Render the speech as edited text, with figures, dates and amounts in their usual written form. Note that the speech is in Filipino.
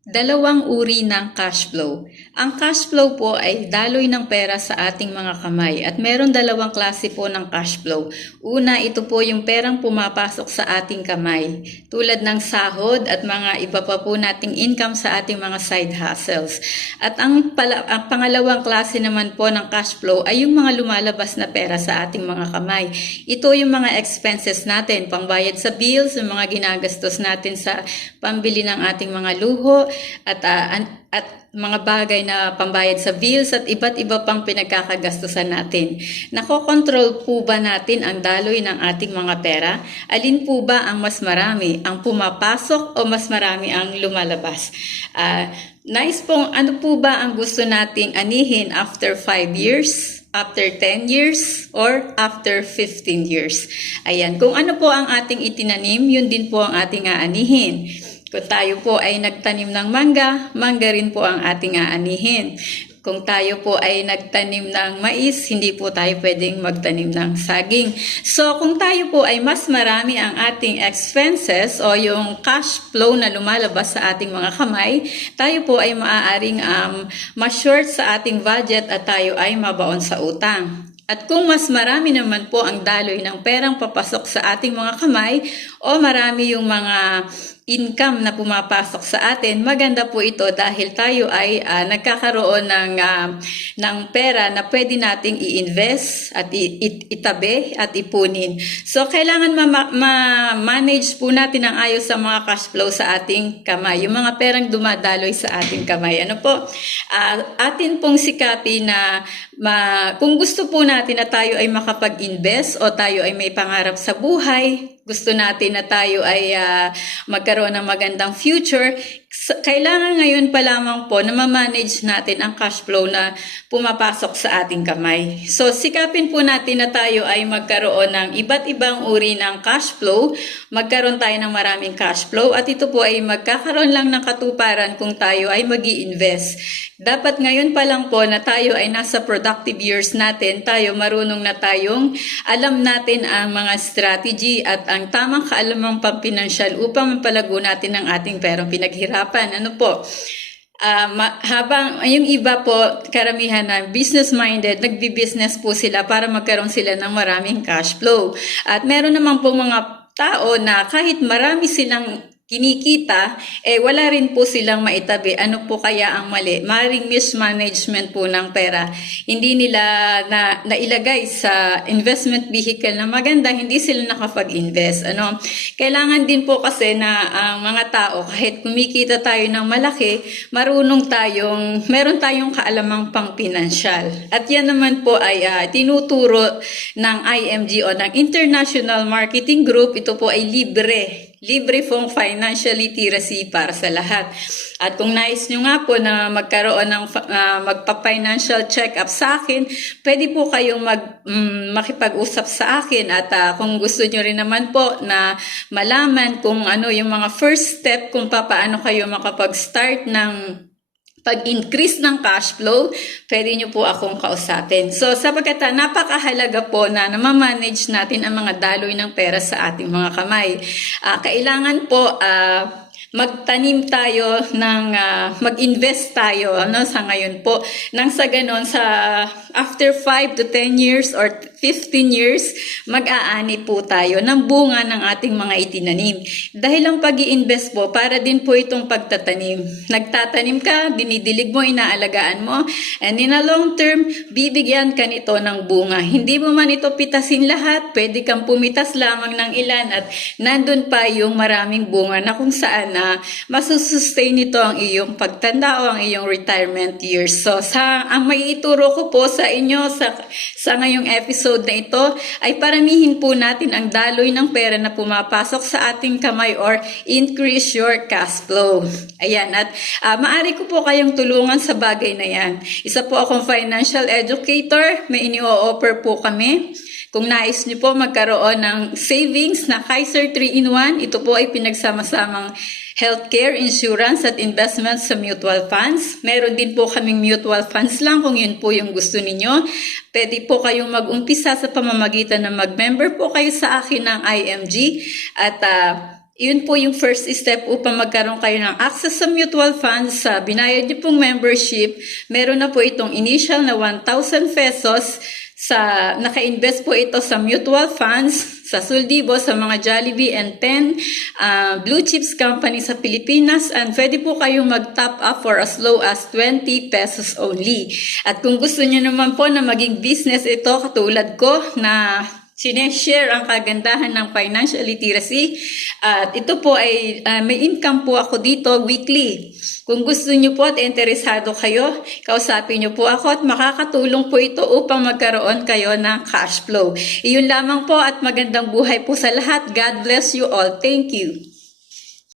Dalawang uri ng cash flow. Ang cash flow po ay daloy ng pera sa ating mga kamay at meron dalawang klase po ng cash flow. Una, ito po yung perang pumapasok sa ating kamay tulad ng sahod at mga iba pa po nating income sa ating mga side hustles. At ang pangalawang klase naman po ng cash flow ay yung mga lumalabas na pera sa ating mga kamay. Ito yung mga expenses natin, pangbayad sa bills, yung mga ginagastos natin sa pambili ng ating mga luho, at mga bagay na pambayad sa bills at iba't iba pang pinagkakagastusan natin. Nakokontrol po ba natin ang daloy ng ating mga pera? Alin po ba ang mas marami? Ang pumapasok o mas marami ang lumalabas? Nice pong, ano po ba ang gusto nating anihin after 5 years? After 10 years or after 15 years. Ayan, kung ano po ang ating itinanim, yun din po ang ating aanihin. Kung tayo po ay nagtanim ng mangga, mangga rin po ang ating aanihin. Kung tayo po ay nagtanim ng mais, hindi po tayo pwedeng magtanim ng saging. So, kung tayo po ay mas marami ang ating expenses o yung cash flow na lumalabas sa ating mga kamay, tayo po ay maaaring ma-short sa ating budget at tayo ay mabaon sa utang. At kung mas marami naman po ang daloy ng perang papasok sa ating mga kamay o marami yung mga income na pumapasok sa atin, maganda po ito dahil tayo ay nagkakaroon ng pera na pwede nating i-invest at itabi at ipunin. So, kailangan ma-manage po natin ang ayos sa mga cash flow sa ating kamay. Yung mga perang dumadaloy sa ating kamay. Ano po? Atin pong sikapin na kung gusto po natin na tayo ay makapag-invest o tayo ay may pangarap sa buhay, gusto natin na tayo ay magkaroon ng magandang future, kailangan ngayon pa lamang po na ma-manage natin ang cash flow na pumapasok sa ating kamay. So, sikapin po natin na tayo ay magkaroon ng iba't ibang uri ng cash flow, magkaroon tayo ng maraming cash flow, at ito po ay magkakaroon lang ng katuparan kung tayo ay mag-i-invest. Dapat ngayon pa lang po na tayo ay nasa productive years natin, tayo marunong na tayong alam natin ang mga strategy at ang tamang kaalamang pampinansyal upang mapalago natin ang ating perang pinaghirapan. Ano po? Habang yung iba po, karamihan na business-minded, nagbi-business po sila para magkaroon sila ng maraming cash flow. At meron naman po mga tao na kahit marami silang kinikita, wala rin po silang maitabi. Ano po kaya ang mali? Maring mismanagement po ng pera. Hindi nila nailagay sa investment vehicle na maganda, hindi sila nakapag-invest. Kailangan din po kasi na ang mga tao, kahit kumikita tayo ng malaki, meron tayong kaalamang pang-pinansyal. At yan naman po ay tinuturo ng IMG o ng International Marketing Group. Ito po ay libre pong financial literacy para sa lahat. At kung nais nyo nga po na magkaroon ng magpa-financial check-up sa akin, pwede po kayong makipag-usap sa akin. At kung gusto nyo rin naman po na malaman kung ano yung mga first step kung paano kayo makapag-start ng pag-increase ng cash flow, pwede nyo po akong kausapin. So, sapagkat napakahalaga po na namamanage natin ang mga daloy ng pera sa ating mga kamay. Kailangan po magtanim tayo mag-invest tayo sa ngayon po. Nang sa ganon, after 5 to 10 years or 15 years, mag-aani po tayo ng bunga ng ating mga itinanim. Dahil ang pag-i-invest po, para din po itong pagtatanim. Nagtatanim ka, dinidilig mo, inaalagaan mo, and in a long term, bibigyan ka nito ng bunga. Hindi mo man ito pitasin lahat, pwede kang pumitas lamang ng ilan at nandun pa yung maraming bunga na kung saan masusustain nito ang iyong pagtanda o ang iyong retirement years. So, ang may ituro ko po sa inyo sa ngayong episode na ito ay paramihin po natin ang daloy ng pera na pumapasok sa ating kamay or increase your cash flow. Ayan, at maaari ko po kayong tulungan sa bagay na yan. Isa po akong financial educator, may ini-offer po kami. Kung nais niyo po magkaroon ng savings na Kaiser 3-in-1, ito po ay pinagsama-samang healthcare, insurance at investments sa mutual funds. Meron din po kaming mutual funds lang kung yun po yung gusto ninyo. Pwede po kayong mag-umpisa sa pamamagitan na mag-member po kayo sa akin ng IMG at Yun po yung first step upang magkaroon kayo ng access sa mutual funds. Sa binayad niyo pong membership, meron na po itong initial na 1,000 pesos. Naka-invest po ito sa mutual funds, sa Soldibo, sa mga Jollibee and 10 blue chips company sa Pilipinas. And pwede po kayong mag-top up for as low as 20 pesos only. At kung gusto niyo naman po na maging business ito, katulad ko na sineshare ang kagandahan ng financial literacy. At ito po ay may income po ako dito weekly. Kung gusto niyo po at interesado kayo, kausapin niyo po ako at makakatulong po ito upang magkaroon kayo ng cash flow. Iyon lamang po at magandang buhay po sa lahat. God bless you all. Thank you.